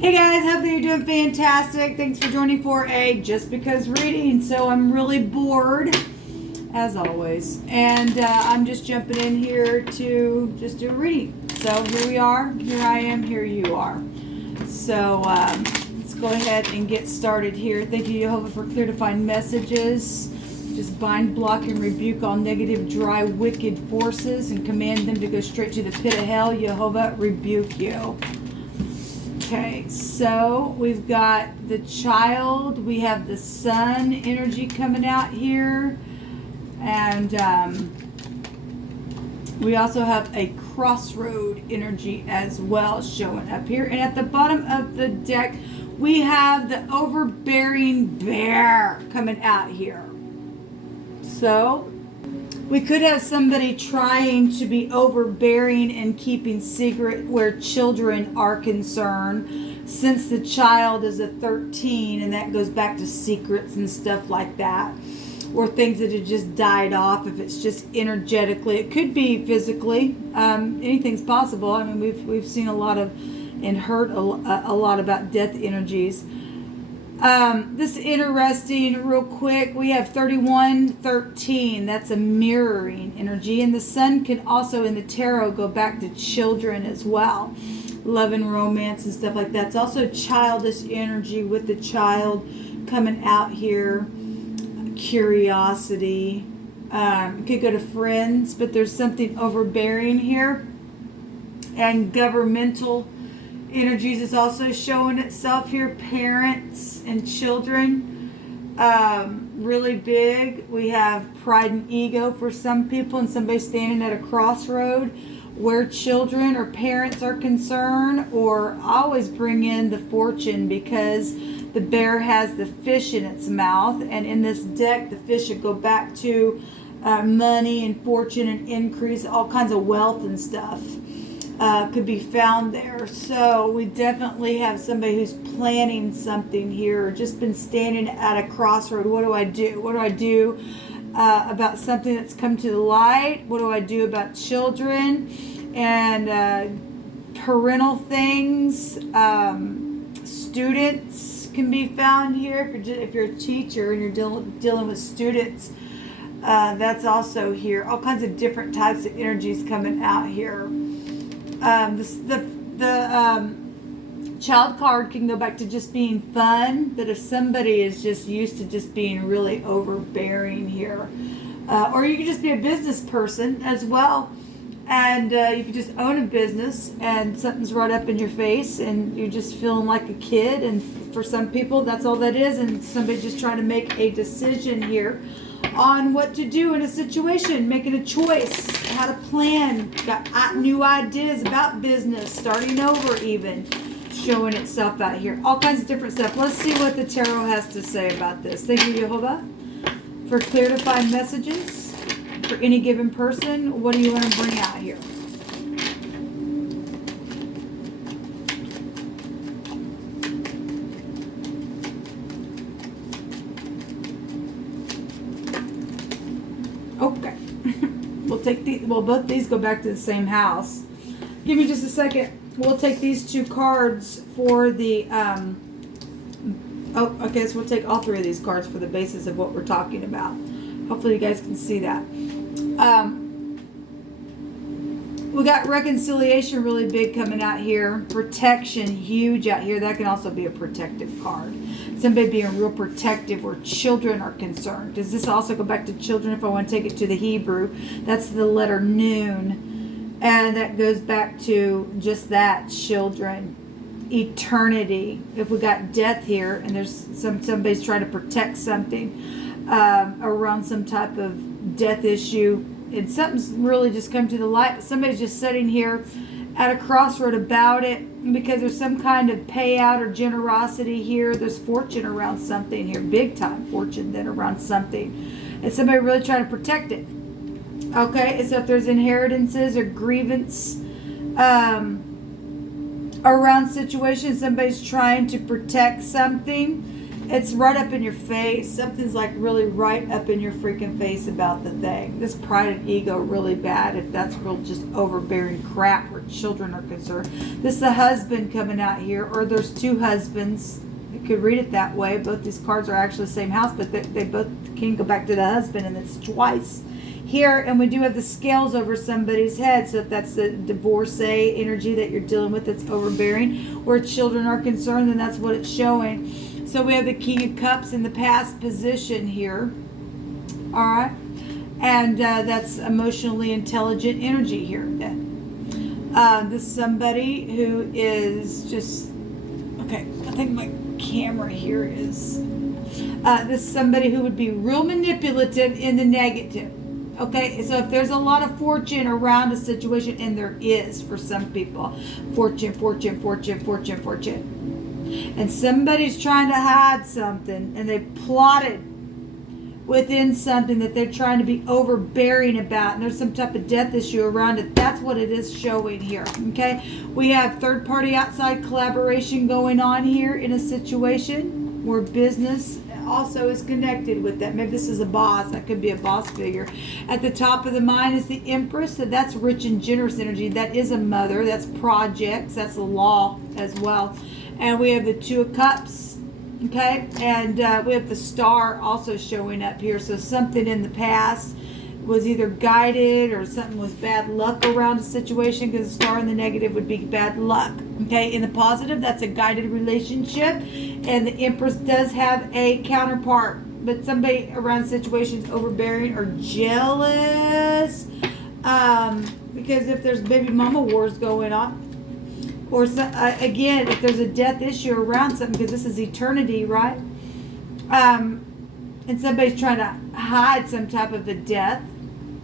Hey guys, hope that you're doing fantastic. Thanks for joining for a Just Because reading. So I'm really bored, as always, and I'm just jumping in here to just do a reading. So here we are, here I am, here you are. So let's go ahead and get started here. Thank you, Jehovah, for clear to find messages. Just bind, block, and rebuke all negative, dry, wicked forces and command them to go straight to the pit of hell. Jehovah, rebuke you. Okay, so we've got the child, we have the sun energy coming out here, and we also have a crossroad energy as well showing up here. And at the bottom of the deck, we have the overbearing bear coming out here. So we could have somebody trying to be overbearing and keeping secret where children are concerned, since the child is a 13, and that goes back to secrets and stuff like that, or things that have just died off. If it's just energetically, it could be physically. Anything's possible. I mean, we've seen a lot of and heard a lot about death energies. This is interesting, real quick. We have 3113. That's a mirroring energy. And the sun can also, in the tarot, go back to children as well. Love and romance and stuff like that. It's also childish energy with the child coming out here. Curiosity. It could go to friends, but there's something overbearing here. And governmental energies is also showing itself here. Parents and children, really big. We have pride and ego for some people, and somebody standing at a crossroad where children or parents are concerned. Or I always bring in the fortune, because the bear has the fish in its mouth, and in this deck the fish should go back to money and fortune and increase, all kinds of wealth and stuff. Could be found there. So we definitely have somebody who's planning something here, or just been standing at a crossroad. What do I do? What do I do about something that's come to the light? What do I do about children and parental things? Students can be found here. If you're a teacher and you're dealing with students, that's also here. All kinds of different types of energies coming out here. The child card can go back to just being fun, but if somebody is just used to just being really overbearing here, or you could just be a business person as well, and you could just own a business and something's right up in your face and you're just feeling like a kid, and for some people that's all that is, and somebody just trying to make a decision here on what to do in a situation, making a choice, how to plan, got new ideas about business, starting over even, showing itself out here. All kinds of different stuff. Let's see what the tarot has to say about this. Thank you, Jehovah, for clear to find messages for any given person. What do you want to bring out here? Okay. Well, both these go back to the same house. Give me just a second. We'll take these two cards for the, okay, so we'll take all three of these cards for the basis of what we're talking about. Hopefully you guys can see that. We got reconciliation really big coming out here. Protection, huge out here. That can also be a protective card. Somebody being real protective where children are concerned. Does this also go back to children? If I want to take it to the Hebrew, that's the letter Nun. And that goes back to just that, children. Eternity. If we got death here, and there's somebody's trying to protect something around some type of death issue, and something's really just come to the light, but somebody's just sitting here at a crossroad about it, because there's some kind of payout or generosity here. There's fortune around something here, big time fortune then around something, and somebody really trying to protect it. Okay, so if there's inheritances or grievance around situations, somebody's trying to protect something, it's right up in your face. Something's like really right up in your freaking face about the thing. This pride and ego really bad, if that's real just overbearing crap we're children are concerned. This is a husband coming out here, or there's two husbands. You could read it that way. Both these cards are actually the same house, but they both can go back to the husband, and it's twice here. And we do have the scales over somebody's head. So if that's the divorcee energy that you're dealing with that's overbearing, or children are concerned, then that's what it's showing. So we have the King of Cups in the past position here. All right. And that's emotionally intelligent energy here then. This is somebody who is just, okay, I think my camera here is, this is somebody who would be real manipulative in the negative. Okay, so if there's a lot of fortune around a situation, and there is for some people, fortune, and somebody's trying to hide something, and they plotted within something that they're trying to be overbearing about, and there's some type of death issue around it. That's what it is showing here. Okay, we have third party outside collaboration going on here in a situation where business also is connected with that. Maybe this is a boss. That could be a boss figure. At the top of the mind is the Empress. So that's rich and generous energy. That is a mother. That's projects. That's the law as well. And we have the Two of Cups. Okay, and we have the Star also showing up here. So something in the past was either guided, or something was bad luck around a situation, because the Star in the negative would be bad luck. Okay, in the positive, that's a guided relationship, and the Empress does have a counterpart, but somebody around situations overbearing or jealous, because if there's baby mama wars going on, or again, if there's a death issue around something, because this is eternity, right? And somebody's trying to hide some type of a death,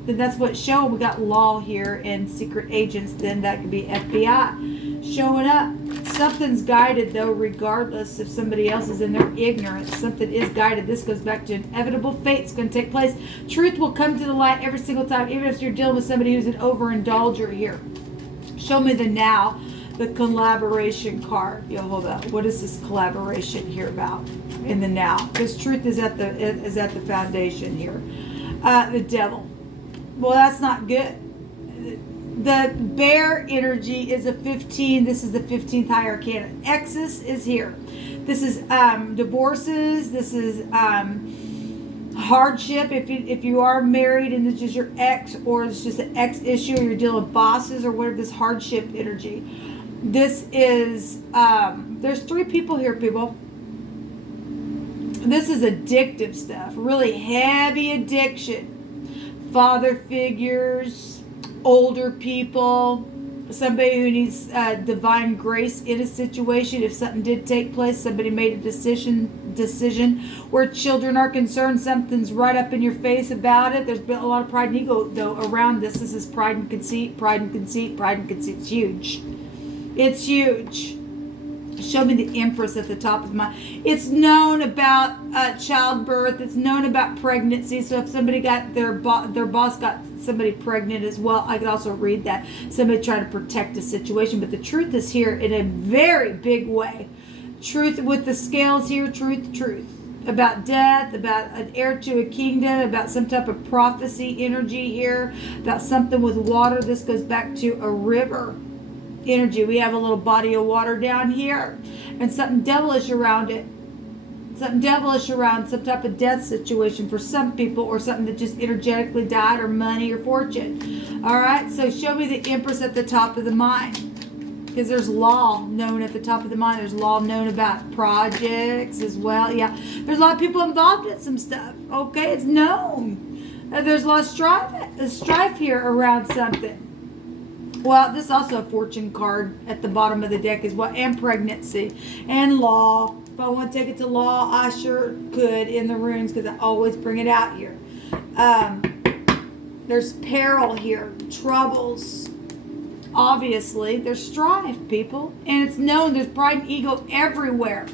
then that's what's showing. We got law here and secret agents, then that could be FBI showing up. Something's guided though, regardless if somebody else is in their ignorance. Something is guided. This goes back to inevitable fate. It's going to take place. Truth will come to the light every single time, even if you're dealing with somebody who's an overindulger here. Show me the now. The collaboration card. Yo, hold up. What is this collaboration here about in the now? Because truth is at the foundation here. The Devil. Well, that's not good. The Bear energy is a 15. This is the 15th high arcana. Exes is here. This is divorces. This is hardship. If you are married and it's just your ex, or it's just an ex issue, or you're dealing with bosses or whatever, this hardship energy. This is, there's three people here, people. This is addictive stuff. Really heavy addiction. Father figures, older people, somebody who needs divine grace in a situation. If something did take place, somebody made a decision where children are concerned, something's right up in your face about it. There's been a lot of pride and ego though around this. This is pride and conceit, pride and conceit, pride and conceit. It's huge. It's huge. Show me the Empress at the top of my. It's known about childbirth. It's known about pregnancy. So if somebody got their boss got somebody pregnant as well, I could also read that. Somebody trying to protect a situation. But the truth is here in a very big way. Truth with the scales here. Truth. About death, about an heir to a kingdom, about some type of prophecy energy here, about something with water. This goes back to a river energy. We have a little body of water down here, and something devilish around it. Something devilish around some type of death situation for some people, or something that just energetically died, or money or fortune. All right, so show me the Empress at the top of the mind, because there's law known at the top of the mind. There's law known about projects as well. Yeah, there's a lot of people involved in some stuff. Okay, it's known. There's a lot of strife here around something. Well, this is also a fortune card at the bottom of the deck as well, and pregnancy and law. If I want to take it to law, I sure could in the runes, because I always bring it out here. There's peril here, troubles. Obviously, there's strife, people, and it's known. There's pride and ego everywhere,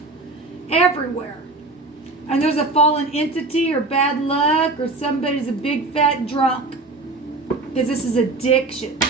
and there's a fallen entity or bad luck, or somebody's a big fat drunk, because this is addictions.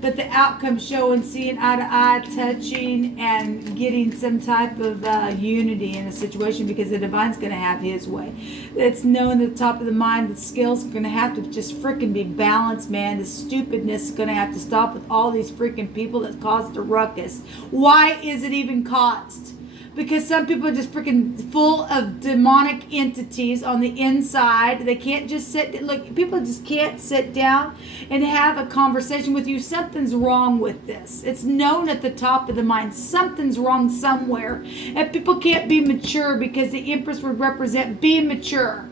but the outcome showing seeing eye to eye, touching, and getting some type of unity in a situation, because the divine's going to have his way. It's knowing the top of the mind, the scales are going to have to just freaking be balanced, man. The stupidness is going to have to stop with all these freaking people that caused the ruckus. Why is it even caused? Because some people are just freaking full of demonic entities on the inside. They can't just look, people just can't sit down and have a conversation with you. Something's wrong with this. It's known at the top of the mind. Something's wrong somewhere. And people can't be mature, because the Empress would represent being mature.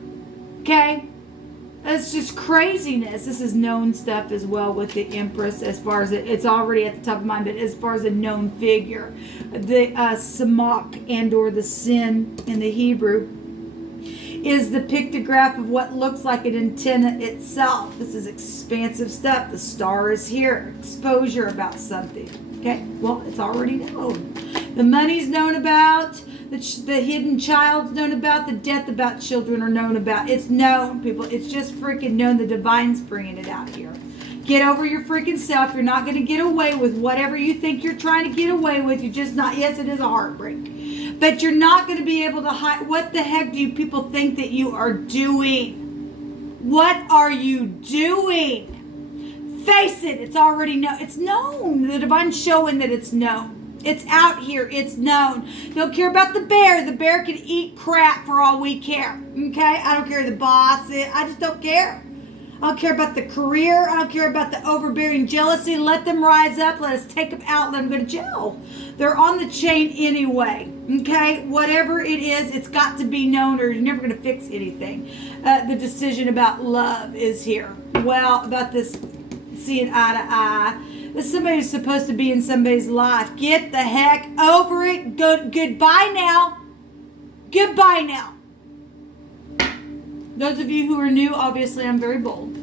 Okay? That's just craziness. This is known stuff as well with the Empress, as far as it's already at the top of mind, but as far as a known figure. The Samach and or the sin in the Hebrew is the pictograph of what looks like an antenna itself. This is expansive stuff. The star is here. Exposure about something. Okay? Well, it's already known. The money's known about. The hidden child's known about. The death about children are known about. It's known, people. It's just freaking known. The divine's bringing it out here. Get over your freaking self. You're not going to get away with whatever you think you're trying to get away with. You're just not. Yes, it is a heartbreak. But you're not going to be able to hide. What the heck do you people think that you are doing? What are you doing? Face it. It's already known. It's known. The divine's showing that it's known. It's out here. It's known. Don't care about the bear. The bear can eat crap for all we care. Okay? I don't care who the boss is. I just don't care. I don't care about the career. I don't care about the overbearing jealousy. Let them rise up. Let us take them out. Let them go to jail. They're on the chain anyway. Okay? Whatever it is, it's got to be known, or you're never going to fix anything. The decision about love is here. Well, about this seeing eye to eye. Somebody who's supposed to be in somebody's life. Get the heck over it. Goodbye now. Goodbye now. Those of you who are new, obviously I'm very bold.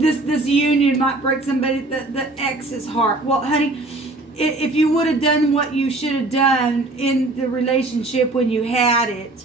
This union might break somebody, the ex's heart. Well, honey, if you would have done what you should have done in the relationship when you had it,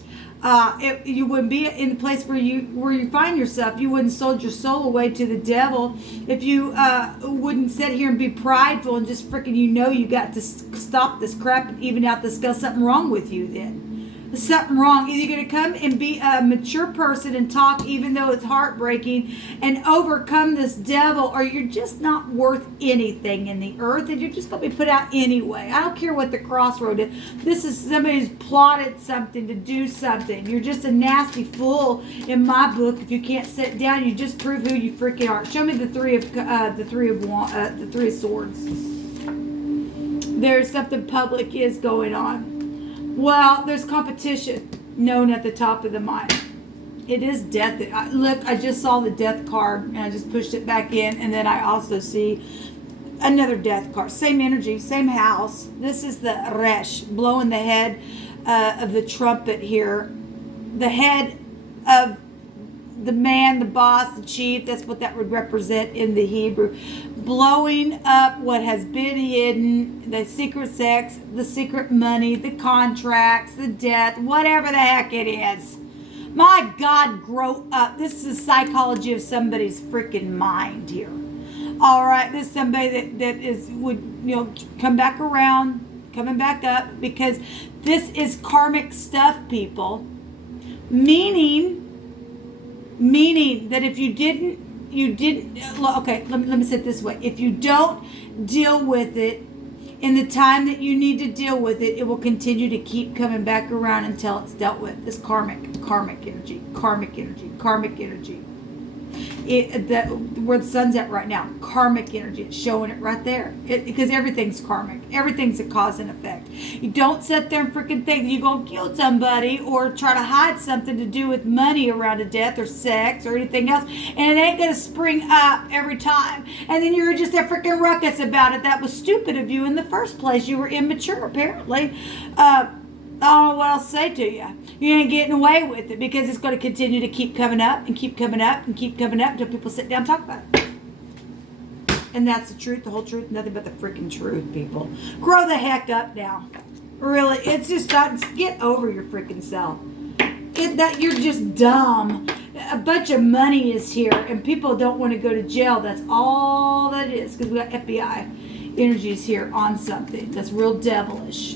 you wouldn't be in the place where you find yourself. You wouldn't sold your soul away to the devil. If you wouldn't sit here and be prideful and just freaking, you got to stop this crap and even out the scale. Something wrong with you then. There's something wrong. Either you're going to come and be a mature person and talk even though it's heartbreaking and overcome this devil, or you're just not worth anything in the earth and you're just going to be put out anyway. I don't care what the crossroad is. This is somebody who's plotted something to do something. You're just a nasty fool in my book. If you can't sit down, you just prove who you freaking are. Show me the three of swords. There's something public is going on. Well, there's competition known at the top of the mind. It is death. Look, I just saw the death card and I just pushed it back in, and then I also see another death card. Same energy, same house. This is the Resh, blowing the head of the trumpet here. The head of the man, the boss, the chief. That's what that would represent in the Hebrew. Blowing up what has been hidden, the secret sex, the secret money, the contracts, the death, whatever the heck it is. My God, grow up. This is the psychology of somebody's freaking mind here. All right, this is somebody that would come back around, coming back up, because this is karmic stuff, people. Meaning that if you didn't, okay, let me say it this way. If you don't deal with it in the time that you need to deal with it, it will continue to keep coming back around until it's dealt with. This karmic energy. Where the sun's at right now, karmic energy. It's showing it right there. Because everything's karmic. Everything's a cause and effect. You don't sit there and freaking think you're going to kill somebody or try to hide something to do with money around a death or sex or anything else, and it ain't going to spring up every time. And then you're just a freaking ruckus about it. That was stupid of you in the first place. You were immature, apparently. I don't know what else to say to you. You ain't getting away with it, because it's going to continue to keep coming up and keep coming up and keep coming up until people sit down and talk about it. And that's the truth, the whole truth, nothing but the freaking truth, people. Grow the heck up now. Really, it's just get over your freaking self. That you're just dumb. a bunch of money is here, and people don't want to go to jail. That's all that is, because we got FBI energies here on something that's real devilish.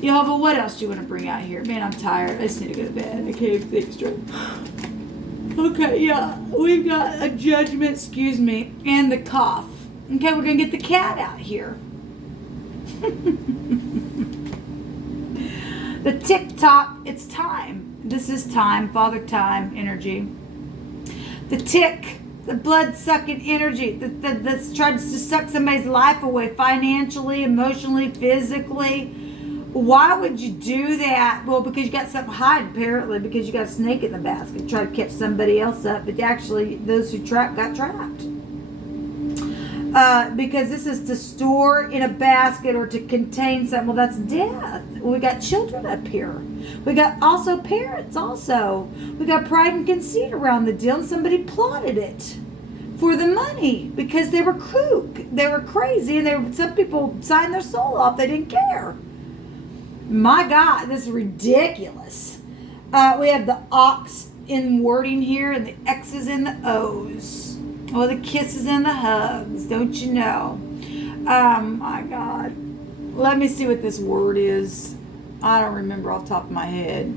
Jehovah, what else do you want to bring out here? Man, I'm tired. I just need to go to bed. I can't even think straight. Okay, yeah, we've got a judgment, excuse me, and the cough. Okay, we're going to get the cat out here. The tick-tock, it's time. This is time, Father Time energy. The tick, the blood-sucking energy that's trying to suck somebody's life away financially, emotionally, physically. Why would you do that? Well, because you got something to hide, apparently, because you got a snake in the basket. Try to catch somebody else up, but actually those who got trapped. Because this is to store in a basket or to contain something. Well, that's death. We got children up here. We got also parents also. We got pride and conceit around the deal, and somebody plotted it for the money because they were kook. They were crazy, and some people signed their soul off. They didn't care. My God, this is ridiculous. We have the ox in wording here, and the X's and the O's. Oh, the kisses and the hugs, don't you know? My God. Let me see what this word is. I don't remember off the top of my head.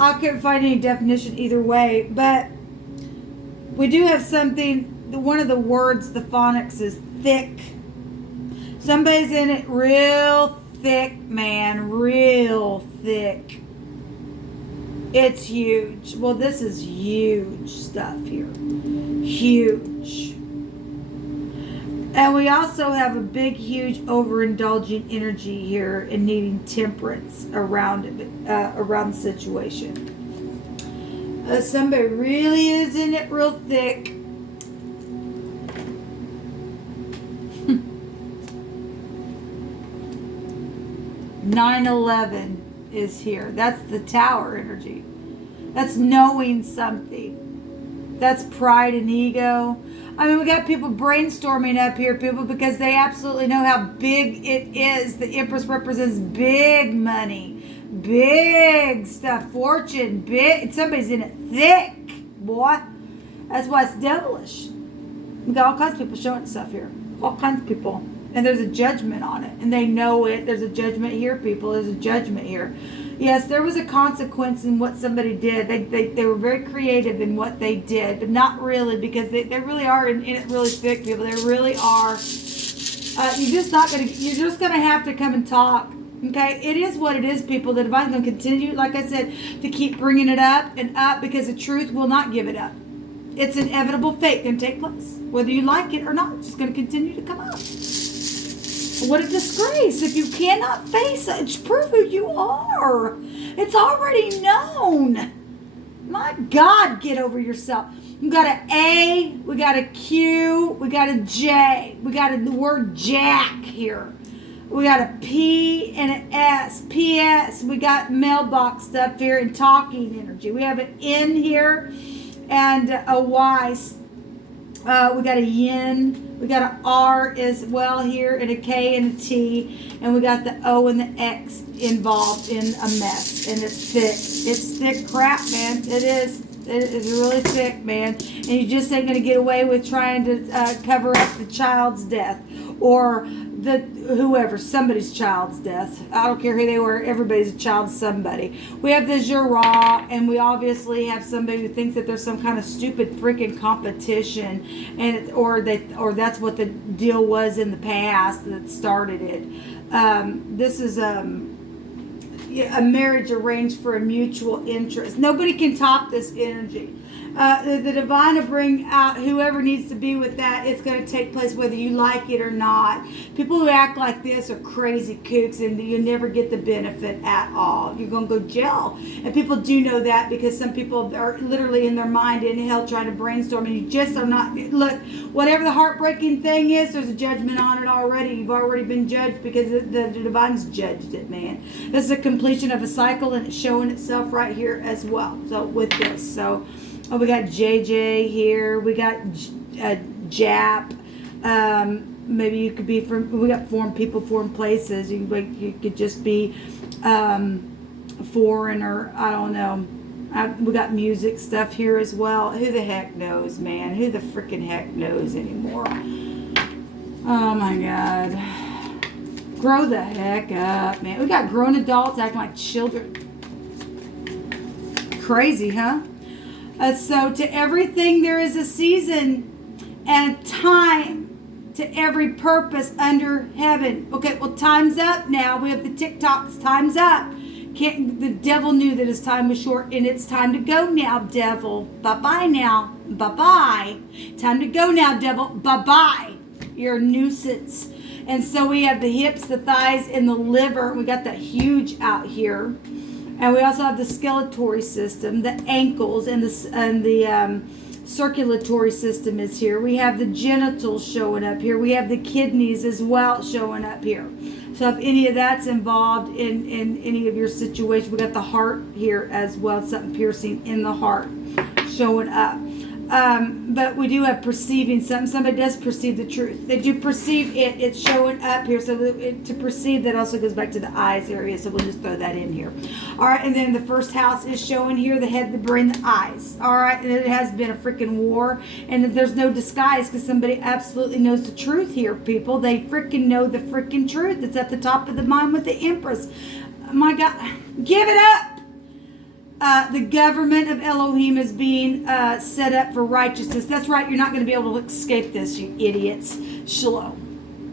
I couldn't find any definition either way, but we do have something. One of the words, the phonics, is thick. Somebody's in it real thick, man, real thick. It's huge. Well, this is huge stuff here. Huge. And we also have a big, huge overindulging energy here and needing temperance around it, around the situation. Somebody really is in it real thick. 9/11 is here. That's the Tower energy. That's knowing something. That's pride and ego. I mean, we got people brainstorming up here, people, because they absolutely know how big it is. The Empress represents big money, big stuff, fortune, big. Somebody's in it thick, boy. That's why it's devilish. We got all kinds of people showing stuff here. All kinds of people. And there's a judgment on it. And they know it. There's a judgment here, people. There's a judgment here. Yes, there was a consequence in what somebody did. They were very creative in what they did. But not really, because they really are in it really thick, people. They really are. You're just going to have to come and talk. Okay? It is what it is, people. The divine's going to continue, like I said, to keep bringing it up and up, because the truth will not give it up. It's inevitable fate going to take place. Whether you like it or not, it's just going to continue to come up. What a disgrace. If you cannot face it, it's proof who you are. It's already known. My God, get over yourself. We got an A, we got a Q, we got a J. We got the word Jack here. We got a P and an S. PS. We got mailbox stuff here and talking energy. We have an N here and a Y. We got a yin. We got an R as well here, and a K and a T, and we got the O and the X involved in a mess, and it's thick. It's thick crap, man. It is. It is really thick, man. And you just ain't gonna get away with trying to cover up the child's death or somebody's child's death. I don't care who they were. Everybody's a child of somebody. We have the Jura, and we obviously have somebody who thinks that there's some kind of stupid freaking competition, and or that's what the deal was in the past that started it. This is a marriage arranged for a mutual interest. Nobody can top this energy. The divine will bring out whoever needs to be with that. It's going to take place whether you like it or not. People who act like this are crazy kooks, and you never get the benefit at all. You're going to go jail. And people do know that, because some people are literally in their mind in hell trying to brainstorm, and you just are not. Look, whatever the heartbreaking thing is, there's a judgment on it already. You've already been judged, because the divine's judged it, man. This is a completion of a cycle, and it's showing itself right here as well. So with this, so. Oh, we got JJ here. We got Jap. Maybe you could be from. We got foreign people, foreign places. You could just be foreign, or I don't know. We got music stuff here as well. Who the heck knows, man? Who the freaking heck knows anymore? Oh my God. Grow the heck up, man. We got grown adults acting like children. Crazy, huh? So to everything there is a season and a time to every purpose under heaven. Okay, well, time's up now. We have the TikToks. Time's up. The devil knew that his time was short, and it's time to go now, devil. Bye-bye now. Bye-bye. Time to go now, devil. Bye-bye. You're a nuisance. And so we have the hips, the thighs, and the liver. We got that huge out here. And we also have the skeletal system, the ankles, and the circulatory system is here. We have the genitals showing up here. We have the kidneys as well showing up here. So if any of that's involved in any of your situation, we got the heart here as well. Something piercing in the heart showing up. But we do have perceiving something. Somebody does perceive the truth. They do perceive it. It's showing up here. So to perceive, that also goes back to the eyes area. So we'll just throw that in here. All right. And then the first house is showing here the head, the brain, the eyes. All right. And it has been a freaking war. And there's no disguise because somebody absolutely knows the truth here, people. They freaking know the freaking truth. It's at the top of the mind with the Empress. My God. Give it up. The government of Elohim is being set up for righteousness. That's right. You're not going to be able to escape this, you idiots. Shalom.